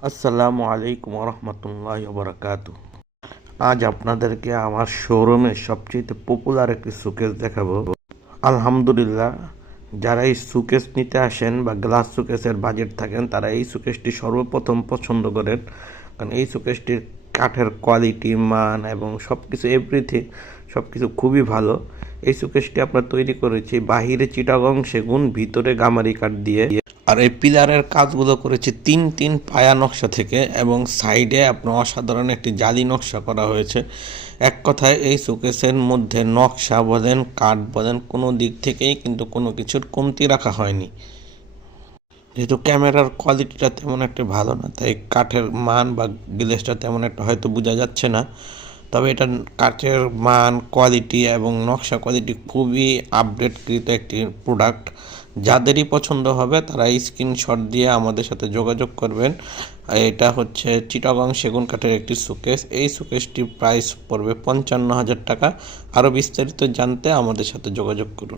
আসসালামু আলাইকুম রহমতুল্লাহ বরকাত আজ আপনাদেরকে আমার শোরুমের সবচেয়ে পপুলার একটি সুকেস দেখাবো। আলহামদুলিল্লাহ, যারা এই সুকেস নিতে আসেন বা গ্লাস সুকেসের বাজেট থাকেন, তারা এই সুকেসটি সর্বপ্রথম পছন্দ করেন। কারণ এই সুকেসটির কাঠের কোয়ালিটি মান এবং সব কিছু এভরিথিং সব কিছু খুবই ভালো। এই সুকেসটি আমরা তৈরি করেছি বাহিরে চিটাগং সেগুন ভিতরে গামারি কাঠ দিয়ে। আর এই পিলারের কাজগুলো করেছি তিন তিন পায়া নকশা থেকে এবং সাইডে আপনার অসাধারণ একটি জালি নকশা করা হয়েছে। এক কথায় এই শোকেসের মধ্যে নকশা বলেন, কাঠ বলেন, কোনো দিক থেকেই কিন্তু কোনো কিছুর কমতি রাখা হয়নি। যেহেতু ক্যামেরার কোয়ালিটিটা তেমন একটা ভালো না, তাই কাঠের মান বা গ্লেসটা তেমন একটা হয়তো বোঝা যাচ্ছে না। তবে এটা কাঠের মান কোয়ালিটি এবং নকশা কোয়ালিটি খুবই আপডেটকৃত একটি প্রোডাক্ট যাদেরই পছন্দ হবে তারা স্ক্রিনশট দিয়ে আমাদের সাথে যোগাযোগ করবেন। এটা হচ্ছে চিটাগং সেগুন কাঠের একটি সুকেস এই সুকেসটির প্রাইস পড়বে পঞ্চান্ন হাজার টাকা। আরও বিস্তারিত জানতে আমাদের সাথে যোগাযোগ করুন।